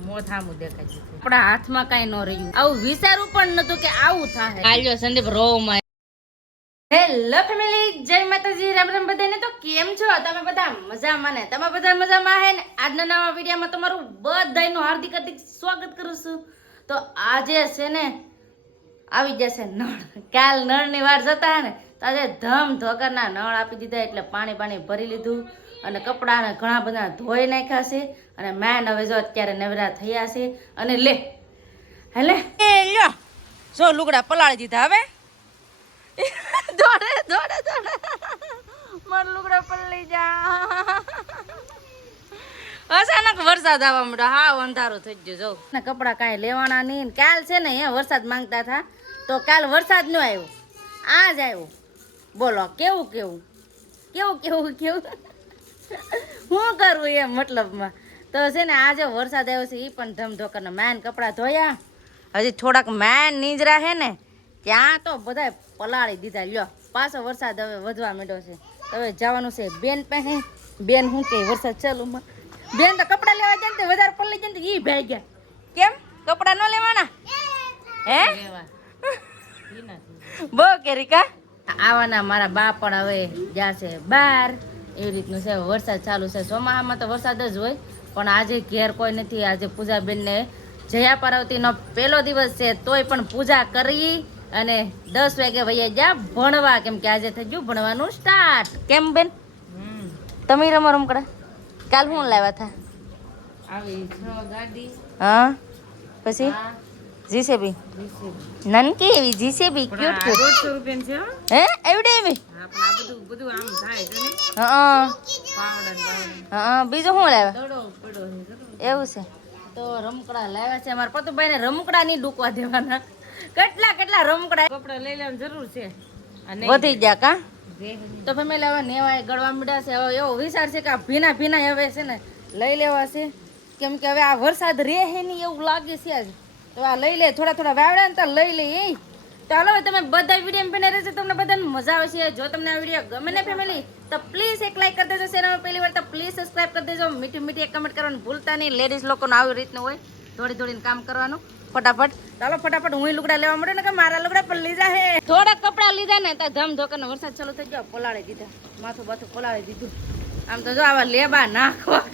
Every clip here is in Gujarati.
મોં થામું દેખાય છે આપણા હાથમાં કાઈ ન રહ્યું આવું વિચારવું પણ નતું કે આવું થાય આલ્યો સંદીપ રોમાં હેલો ફેમિલી જય માતાજી રામ રામ બધાને તો કેમ છો તમે બધા મજામાં ને તમે બધા મજામાં હે ને આજના નવા વિડિયોમાં તમારું બધાયનું હાર્દિક હાર્દિક સ્વાગત કરું છું તો આજે છે ને આવી જશે નળ કાલ નળની વાર જતા ને તો આજે ધમ ધોકરના નળ આપી દીધા એટલે પાણી ભરી લીધું અને કપડાને ઘણા બધા ધોઈ નાખ્યા છે અને મેન હવે જો અત્યારે નવરા થયા છે અને લે હેલે એ લ્યો જો લુગડા પલાળી દીધા હવે દોડે દોડે દોડે માર લુગડા પલળી જા અચાનક વરસાદ આવવા માંડ્યો હા અંધારું થઈ ગયું જો ને કપડા કાંઈ લેવાના નહીં કાલ છે ને અહીંયા વરસાદ માંગતા હતા તો કાલ વરસાદ ન આવ્યો આજ આવ્યો બોલો કેવું કેવું કેવું કેવું કેવું શું કરવું એમ મતલબમાં તો છે ને આજે વરસાદ આવ્યો છે એ પણ ધમધોકરના મેન કપડાં ધોયા હજી થોડાક મેન નીંજરા છે ને ત્યાં તો બધા પલાળી દીધા લ્યો પાછો વરસાદ હવે વધવા માંડ્યો છે હવે જવાનું છે બેન પાસે બેન શું કે વરસાદ ચાલુમાં બેન તો કપડાં લેવા જાય ને વધારે પલળી જાય ને એ ભાઈ ગયા કેમ કપડાં ન લેવાના હે બહુ કેરીકા આવવાના મારા બા પણ હવે જશે બહાર એવી રીતનું છે વરસાદ ચાલુ છે ચોમાસામાં તો વરસાદ જ હોય પણ આજે ઘેર કોઈ નથી આજે પૂજાબેનને જયા પાર્વતીનો પહેલો દિવસ છે તોય પણ પૂજા કરી અને 10 વાગે વૈયા જા ભણવા કેમ કે આજે થઈ ગયું ભણવાનું સ્ટાર્ટ કેમ બેન તમે રમો રમકડા કાલ શું લાવ્યા હતા આવી 6 ગાડી હા પછી જીસીબી નનકી એવી જીસીબી ક્યુટ ક્યુટ 150 રૂપિયા છે હે એવડી એવી હા પણ આ બધું બધું આમ થાય છે ને હા પાવડર હા બીજું શું લાવ્યા દડો પડો એવું છે તો રમકડા લાવ્યા છે અમારા પતુભાઈને રમકડા નહીં ડૂકવા દેવાના કેટલા રમકડા કપડા લઈ લેવાની જરૂર છે અને વધી ગયા કા તો ફેમિલી હવે નેવાય ગળવા મીડા છે હવે એવો વિચાર છે કે આ ભીના ભીના હવે છે ને લઈ લેવા છે કેમ કે હવે આ વરસાદ રહે નહીં એવું લાગે છે આજ તો આ લઈ લે થોડા વાવડા ને તો લઈ લે એ ચાલો તમે બધા વિડીયો બને રહેશે તમને બધાને મજા આવે છે જો તમને આ વિડીયો ગમે ને ફેમિલી તો પ્લીઝ એક લાઈક કરી દેજો ચેનલ પહેલી વાર તો પ્લીઝ સબસ્ક્રાઇબ કરી દેજો મીઠી એક કમેન્ટ કરવાનું ભૂલતા નહીં લેડીઝ લોકોનું આવી રીતનું હોય દોડીને કામ કરવાનું ફટાફટ ચાલો ફટાફટ હું લુગડા લેવા મળ્યો ને કે મારા લુગડા પલળી જાય થોડા કપડા લીધા ને તો ધમ ધોકરનો વરસાદ ચાલુ થઈ ગયો પલાળી દીધા માથું બાથું પલાળી દીધું આમ તો જો આવા લેબા નાખવા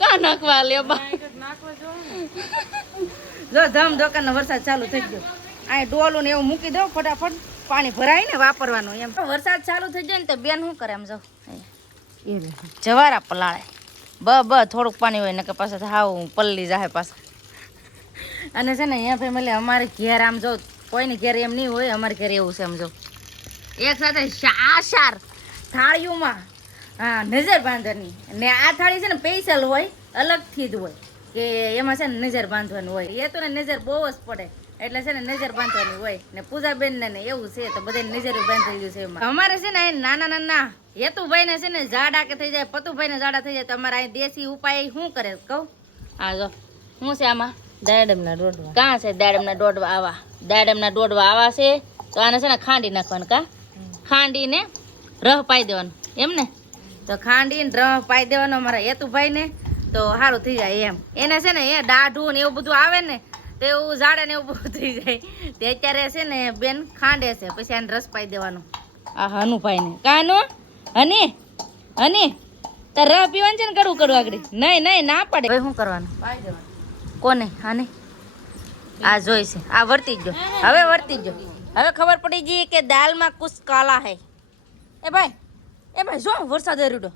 કા નાખવા લેબા જો ધમ ધોકરનો વરસાદ ચાલુ થઈ ગયો આ ડોલું ને એવું મૂકી દો ફટાફટ પાણી ભરાય ને વાપરવાનું એમ વરસાદ ચાલુ થઈ જાય ને તો બેન શું કરે આમ જો એ જવારા પલાળે બ થોડુંક પાણી હોય ને કે પાછા હાવ પલળી જાય પાછા અને છે ને અહીંયા ફેમિલી અમારે ઘેર આમ જો કોઈની ઘેર એમ નહીં હોય અમારે ઘેર એવું છે આમ જો એક સાથે શાર થાળીઓમાં હા નજર બાંધવાની ને આ થાળી છે ને સ્પેશિયલ હોય અલગથી જ હોય કે એમાં છે ને નજર બાંધવાનું હોય એ તો ને નજર બહુ જ પડે એટલે છે ને નજર બાંધવાની હોય ને પૂજાબેન ને એવું છે તો બધા નજર બાંધેલું છે એમાં અમારે છે ને નાના હેતુભાઈ ને છે ને જાડા કે થઈ જાય પતુભાઈ ને જાડા થઈ જાય તો અમારે અહીં દેશી ઉપાય શું કરે કહું હા જો શું છે આમાં દાડમના દોડવા કાં છે દાડમના દોડવા આવા છે તો આને છે ને ખાંડી નાખવાનું કા ખાંડીને રહ પાઈ દેવાનું એમ ને તો ખાંડીને રહ પાઈ દેવાનો અમારા હેતુભાઈ ને તો સારું થઈ જાય એમ એને છે ને એ દાઢું ને એવું બધું આવે ને તો એવું ઝાડે ને એવું બધું થઈ જાય તે અત્યારે છે ને બેન ખાંડે છે પછી આને રસ પાઈ દેવાનો આ હનુભાઈ ને કાનું હની તાર રહ પીવાનું છે ને કડવું આગળ નહીં ના પડે હવે શું કરવાનું પાઈ દેવાનું કોને આને આ જોઈ છે આ વર્તી ગયો હવે હવે ખબર પડી ગઈ કે દાલમાં કુછ કાલા હે એ ભાઈ જો વરસાદ રૂડો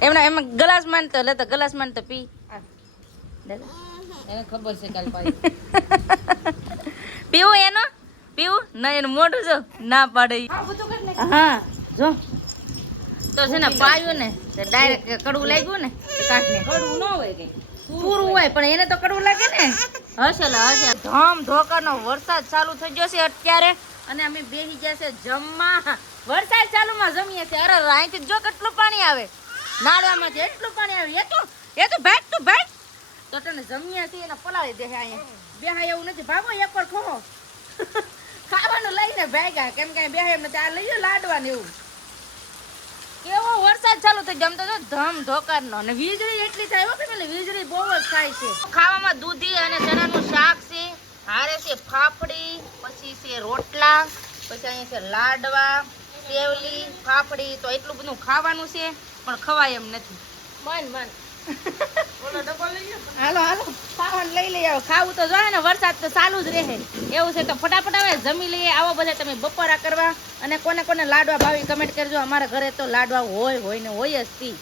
એમાં ગ્લાસ માનતો લેતો ગ્લાસ માનતો પી એને ખબર છે કાલ પાઈ પીવું ના એનું મોઢું જો ના પાડે હા જો તો છે ને પાયું ને ડાયરેક્ટ કડવું લાગ્યું ને કાઢને કડવું ન હોય કે પૂરું હોય પણ એને તો કડવું લાગે ને હશે ધમ ધોકાનો વરસાદ ચાલુ થઈ ગયો છે અત્યારે અને અમે બેસી ગયા છે જમવા વરસાદ ચાલુમાં જમીએ છીએ અરે અહીંથી જો કેટલું પાણી આવે નાળામાંથી એટલું પાણી આવે એ તો ભાઈ તો તને જમીએ છીએ એને પલાળી દે અહીંયા બેહાય એવું નથી ભાગો એક વાર ખો ખાવાનું લઈને ભાગ્યા કેમ કે બેહાય એમ નથી આ લઈ લો લાડવા ને એવું કેવો વરસાદ ચાલુ થઈ જમતો તો ધમ ધોકારનો અને વીજળી એટલી થાય હો કે એટલે વીજળી બહુ જ થાય છે. ખાવામાં દૂધી અને ચણાનું શાક છે, હારે છે ફાફડી, પછી છે રોટલા, પછી અહીંયા છે લાડવા, સેવલી, ફાફડી. તો એટલું બધું ખાવાનું છે પણ ખવાય એમ નથી. હાલો હાલો ખાવાનું લઈ લઈ આવો. ખાવું તો જોઈએ ને, વરસાદ તો ચાલુ જ રહે એવું છે તો ફટાફટ આવે જમી લઈએ. આવો બધા તમે બપોરા કરવા. અને કોને કોને લાડવા ભાવી કમેન્ટ કરજો. અમારા ઘરે તો લાડવા હોય ને હોય જ તી.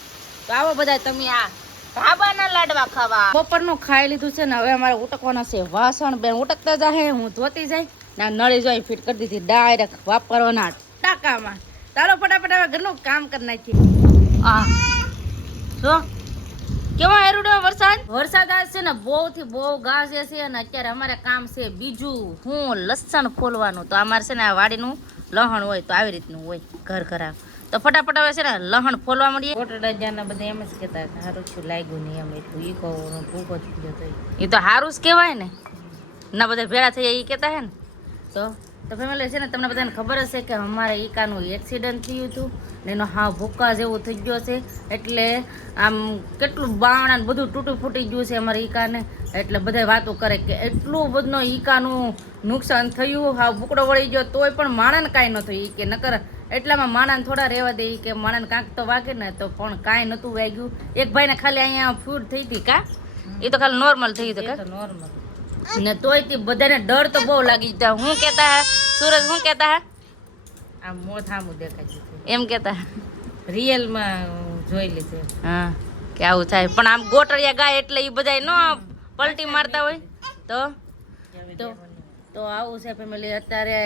તો આવો બધા તમે આ ધાબાના લાડવા ખાવા. બપોરનું ખાઈ લીધું છે ને, હવે અમારે ઉટકવાના છે વાસણ. બેન ઉટકતા જાય, હું ધોતી જાય ને નળી જોઈ ફિટ કરી દીધી ડાયરેક્ટ વાપરવાના ટાંકામાં. ચાલો ફટાફટ હવે ઘરનું કામ કરી નાખીએ. આ જો કેવા એરુડો વરસાદ આજ છે ને બહુ થી બહુ ગાજે છે. અને અત્યારે અમારે કામ છે બીજું, હું લસણ ફોલવાનું. તો અમારે છે ને આ વાડીનું લહણ હોય તો આવી રીતનું હોય ઘર ખરાબ. તો ફટાફટ હવે છે ને લહણ ફોલવા મળીએ. કોટડાજાના બધા એમ જ કહેતા સારું છું લાગ્યું નહીં એમ એટલું ઈ કહો ભૂકો થઈ ગયો. એ તો સારું જ કહેવાય ને, ના બધા ભેળા થઈ જાય એ કહેતા હે ને. તો ફેમિલી છે ને તમને બધાને ખબર હશે કે અમારે ઈકાનું એક્સિડન્ટ થયું હતું ને એનો હા ભૂકા જેવું થઈ ગયો છે. એટલે આમ કેટલું બાવણા ને બધું તૂટી ફૂટી ગયું છે અમારે ઈકાને. એટલે બધા વાતો કરે કે એટલું બધું ઈકાનું નુકસાન થયું, હા ભૂકડો વળી ગયો તોય પણ માણસને કાંઈ ન થયું. કે નકર એટલામાં માણસને થોડા રહેવા દે કે માણસને કાંક તો વાગે ને, તો પણ કાંઈ નહોતું વાગ્યું. એક ભાઈને ખાલી અહીંયા ફૂડ થઈ હતી કા, એ તો ખાલી નોર્મલ થઈ હતું કા નોર્મલ ને, તોય તે બધાને ડર તો બહુ લાગી ગયો. હું કહેતા હે સુરજ, હું કહેતા હે આમ મોથામું દેખાય એમ કહેતા રિયલમાં જોઈ લીધું. હા કે આવું થાય પણ આમ ગોટરિયા ગાય એટલે એ બધા ન પલટી મારતા હોય તો આવું છે ફેમિલી. અત્યારે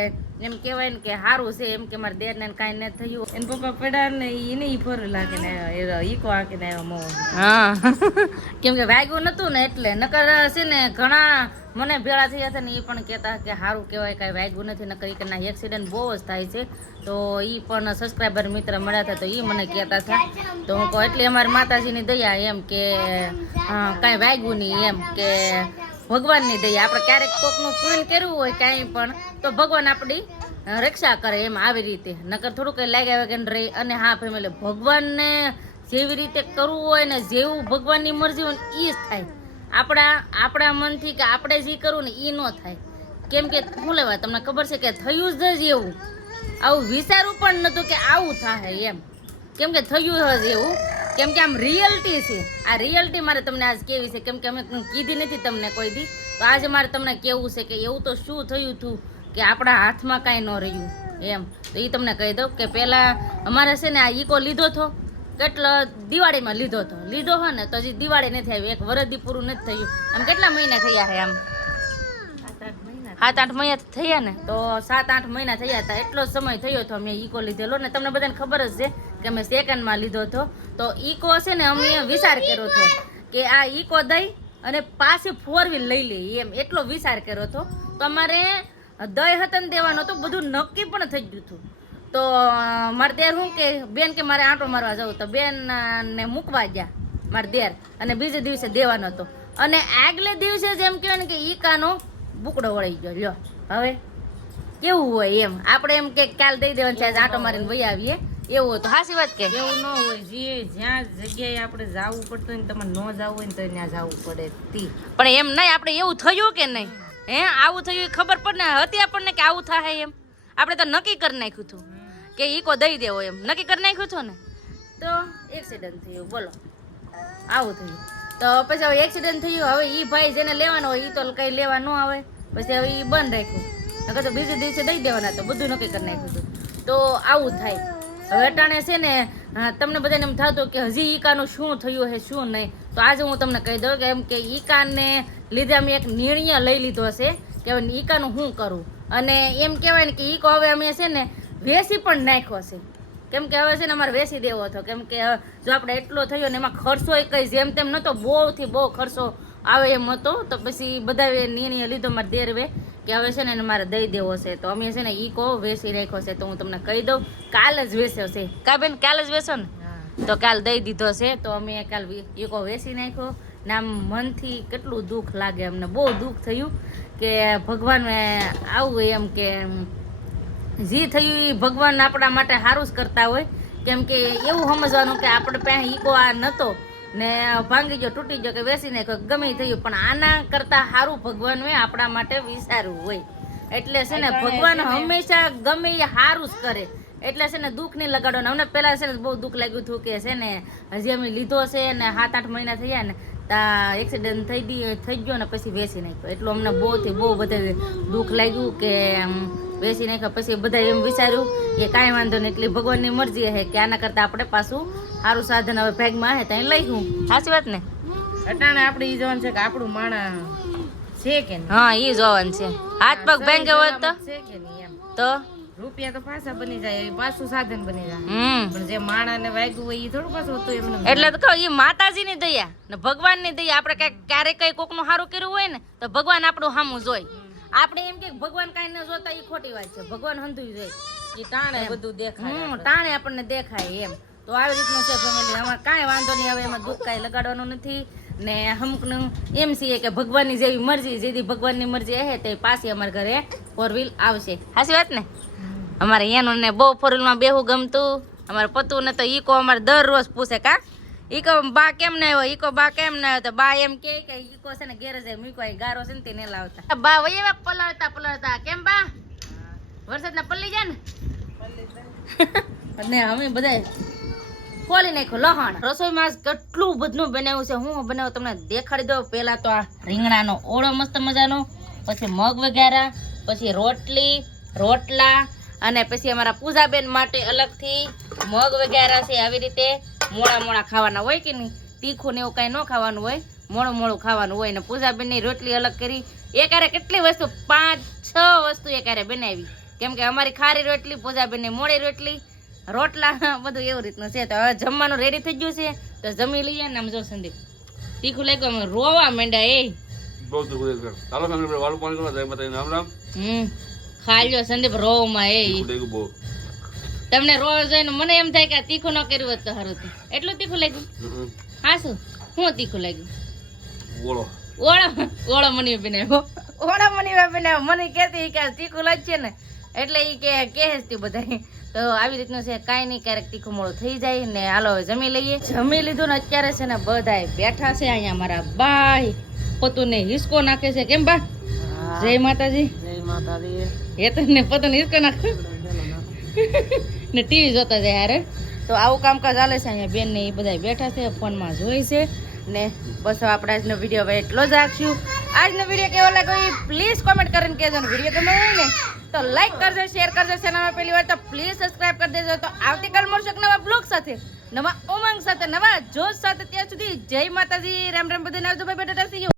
એમ કહેવાય ને કે સારું છે એમ કે મારા દેરને કાંઈ ન થયું. એને પપ્પા પડ્યા ને એને ઈ ફોર લાગે ને ઈકો હાંકીને આવ્યો મો. હા કેમ કે વાગ્યું નતું ને એટલે. નકર છે ને ઘણા મને ભેળા થયા હતા ને એ પણ કહેતા કે સારું કહેવાય કાંઈ વાગ્યું નથી. નકર એ કે એક્સિડન્ટ બહુ જ થાય છે. તો એ પણ સબસ્ક્રાઈબર મિત્ર મળ્યા હતા તો એ મને કહેતા હતા. તો હું કહું એટલે અમારી માતાજીની દયા એમ કે કાંઈ વાગ્યું નહીં એમ કે ભગવાનની દયા. આપણે ક્યારેક કોકનું પૂર્ણ કર્યું હોય કાંઈ પણ તો ભગવાન આપણી રક્ષા કરે એમ આવી રીતે. નકર થોડું કંઈ લાગ્યા વગર રહી. અને હા ફેમિલી ભગવાનને જેવી રીતે કરવું હોય ને જેવું ભગવાનની મરજી હોય ને એ જ થાય. આપણા મનથી કે આપણે જે કરવું ને એ ન થાય. કેમ કે શું લેવા તમને ખબર છે કે થયું જ એવું. આવું વિચારવું પણ નહોતું કે આવું થાય એમ. કેમ કે થયું જ એવું. કેમ કે આમ રિયલ્ટી છે. આ રિયલ્ટી મારે તમને આજ કેવી છે. કેમ કે અમે કીધી નથી તમને કોઈ દી. તો આજે મારે તમને કેવું છે કે એવું તો શું થયું હતું કે આપણા હાથમાં કાંઈ ન રહ્યું એમ. તો એ તમને કહી દઉં કે પહેલાં અમારે છે ને આ ઈકો લીધો હતો કેટલો દિવાળીમાં લીધો હોય ને તો હજી દિવાળી નથી આવી. એક વરદી પૂરું નથી થયું. આમ કેટલા મહિના થયા છે આમ 7-8 મહિના થયા ને. તો 7-8 મહિના થયા હતા. એટલો સમય થયો હતો અમે ઈકો લીધેલો ને. તમને બધાને ખબર જ છે કે અમે સેકન્ડમાં લીધો હતો. તો ઈકો છે ને અમે વિચાર કર્યો હતો કે આ ઈકો દઈ અને પાછી 4 વ્હીલ લઈ લઈએ એમ. એટલો વિચાર કર્યો હતો. તો અમારે દઈ હતન દેવાનો તો બધું નક્કી પણ થઈ ગયું હતું. તો મારે દેર શું કે બેન કે મારે આંટો મારવા જવું. તો બેન ને મૂકવા ગયા મારે દેર અને બીજે દિવસે દેવાનો હતો. અને આગલે દિવસે જેમ કહેવાય ને કે ઈકાનો બુકડો વળી ગયો. લ્યો હવે કેવું હોય એમ. આપણે એમ કે કાલ દઈ દેવાનું છે આંટો મારીને વહી આવીએ એવું હતું. હાસી વાત કે એવું ન હોય. જે જ્યાં જગ્યાએ આપણે જવું પડતું હોય ને તમારે ન જવું હોય ને તો ત્યાં જવું પડે તી. પણ એમ નહીં આપણે એવું થયું કે નહીં હે આવું થયું ખબર પડે ને હતી આપણને કે આવું થાય એમ. આપણે તો નક્કી કરી નાખ્યું હતું કે ઈકો દઈ દેવો એમ. નક્કી કરી નાખ્યું હતું ને તો એક્સિડન્ટ થયું. બોલો આવું થયું. તો પછી હવે એક્સિડન્ટ થયું. હવે એ ભાઈ જેને લેવાનો હોય એ તો કંઈ લેવા ન આવે. પછી હવે એ બંધ રાખ્યું. નકર તો બીજે દિવસે દઈ દેવાના. તો બધું નક્કી કરી નાખ્યું હતું. તો આવું થાય. હવે અટાણે છે ને તમને બધાને એમ થતું કે હજી ઈકાનું શું થયું છે શું નહીં. તો આજે હું તમને કહી દઉં કે એમ કે ઈકાને લીધે અમે એક નિર્ણય લઈ લીધો છે કે હવે ઈકાનું શું કરવું. અને એમ કહેવાય ને કે ઈકો હવે અમે છે ને વેસી પણ નાખ્યો છે. કેમ કે હવે છે ને અમારે વેસી દેવો હતો. કેમ કે જો આપણે એટલો થયો ને એમાં ખર્ચો કંઈ જેમ તેમ નહોતો. બહુથી બહુ ખર્ચો આવે એમ હતો. તો પછી બધા નિર્ણય લીધો મારે દેરવે કે હવે છે ને મારે દઈ દેવો છે. તો અમે છે ને ઈકો વેસી રાખ્યો છે. તો હું તમને કહી દઉં કાલ જ વેચ્યો છે કા બેન. કાલ જ વેચો ને તો કાલ દઈ દીધો છે. તો અમે કાલ ઈકો વેચી નાખ્યો ને આમ મનથી કેટલું દુઃખ લાગે અમને. બહુ દુઃખ થયું કે ભગવાન આવું એમ કે જે થયું એ ભગવાન આપણા માટે સારું જ કરતા હોય. કેમ કે એવું સમજવાનું કે આપણે પાસે ઈકો આ નતો ને ભાંગી ગયો, તૂટી ગયો કે વેસી નાખ્યો, ગમે ઈ થયું, પણ આના કરતા સારું ભગવાને આપણા માટે વિચારવું હોય. એટલે છે ને ભગવાન હંમેશા ગમે એ સારું જ કરે. એટલે છે ને દુઃખ નહીં લગાડવાનું. અમને પહેલા છે ને બહુ દુઃખ લાગ્યું હતું કે છે ને હજી અમે લીધો છે ને 7-8 મહિના થયા ને તા એક્સિડન્ટ થઈ ગયો ને પછી વેચી નાખ્યો. એટલું અમને બહુ બધે દુઃખ લાગ્યું કે વેચી નાખ્યો. પછી બધા એમ વિચાર્યું કે કાંઈ વાંધો નહીં, એટલી ભગવાનની મરજી છે કે આના કરતાં આપણે પાછું સારું સાધન હવે ભાગમાં આવે ત્યાં લઈ ગયું. સાચી વાત ને? અટાણે આપણે ઈ જોવાનું છે કે આપણું માણા છે કે નહીં. હા, એ જોવાનું છે. હાથ પગ ભાંગે હોય તો છે કે નહીં એમ. તો રૂપિયા તો પાછા બની જાય, પાછું સાધન બની જાય. પણ જે માણાને વાગ્યું હોય ઈ થોડું પાછું હતું એમને. એટલે તો કહું, એ માતાજીની દયા ને ભગવાનની દયા. આપણે ક્યારેક કઈ કોકનું સારું કર્યું હોય ને તો ભગવાન આપણું સામું જોઈ. આપણે એમ કે ભગવાન કાંઈ ન જોતા એ ખોટી વાત છે. ભગવાન હંધુય જોઈ, ઈ ટાણે બધું દેખાય. ટાણે આપણને દેખાય એમ. તો આવી રીતનું છે ફેમિલી. અમારે કાંઈ વાંધો નહીં, હવે એમાં દુઃખ કાંઈ લગાડવાનું નથી. ને અમુકનું એમ છીએ કે ભગવાનની જેવી મરજી, જેથી ભગવાનની મરજી હે તે પાછી અમારા ઘરે 4 વ્હીલ આવશે. સાચી વાત ને? અમારે એનું ને બહુ 4 વ્હીલમાં બેહું ગમતું. અમારે પતું ને તો ઈકો અમારે દરરોજ પૂછે કા ઈકો બા કેમ ના આવ્યો, ઈકો બા કેમ ના આવ્યો. તો બા એમ કે ઈકો છે ને ગેરેજ મૂકવા ગારો છે ને તે નહીં લાવતા. બા વયે પલળતા કેમ બા વરસાદના પલ્લી જાય ને અમે બધા ખોલી નાખ્યો લહણ. રસોઈમાં કેટલું બધું બનાવ્યું છે. હું બનાવું તમને દેખાડી દઉં. પહેલા તો આ રીંગણાનો ઓળો મસ્ત મજાનો, પછી મગ વગેરે, પછી રોટલા અને પછી અમારા પૂજાબેન માટે અલગથી મગ વગેરે છે. આવી રીતે મોડા ખાવાના હોય કે નહીં, તીખું ને એવું કાંઈ ન ખાવાનું હોય, મોડું ખાવાનું હોય. ને પૂજાબેનની રોટલી અલગ કરી. એકારે કેટલી વસ્તુ, 5-6 વસ્તુ એકારે બનાવી. કેમ કે અમારી ખારી રોટલી, પૂજાબેનની મોડી રોટલી, રોટલા, બધું એવું રીતનું છે. તો હવે જમવાનું રેડી થઈ ગયું છે, તો જમી લઈએ ને. આમ જો સંદીપ તીખું લાગ્યું, અમે રોવા માંડ્યા. એ બહુ તીખું ચાલો ફેમિલી વાળું પાણી કરવા જાય બતાવીને રામ રામ. ખાઈ લ્યો સંદીપ રોવમાં. એ બહુ તમને રોવ જોઈને મને એમ થાય કે તીખું ન કર્યું હોત તો સારું હતું. એટલું તીખું લાગ્યું? હા, શું તીખું લાગ્યું? ઓળો મની બનાવ્યો. મને કહેતી કે તીખું લાગશે ને એટલે એ કહે છે બધા. તો આવી રીતનું છે, કાંઈ નહીં, ક્યારેક તીખું મોડું થઈ જાય ને. હાલો હવે જમી લઈએ. જમી લીધું ને અત્યારે છે ને બધા બેઠા છે. અહીંયા મારા બાઈ પતુને હિસકો નાખે છે. કેમ બા? જય માતાજી. જય માતાજી. એ તો ને પતુને હિસકો નાખે ને ટીવી જોતા જાય હારે. તો આવું કામકાજ ચાલે છે અહીંયા. બેન ને એ બધા બેઠા છે, ફોનમાં જોઈ છે ને. બસ હવે આપણે આજનો વિડીયો હવે એટલો જ રાખશું. આજનો વિડીયો કેવો લાગ્યો એ પ્લીઝ કોમેન્ટ કરીને કહેજો. ને વિડીયો ગમે હોય ને તો લાઈક કરજો, શેર કરજો. ચેનલમાં પહેલી વાર તો પ્લીઝ સબસ્ક્રાઇબ કરી દેજો. તો આવતીકાલ મળશું એક નવા બ્લોગ સાથે, નવા ઉમંગ સાથે, નવા જોશ સાથે. ત્યાં સુધી જય માતાજી, રામ રામ. બધાને આવજો ભાઈ બેટા.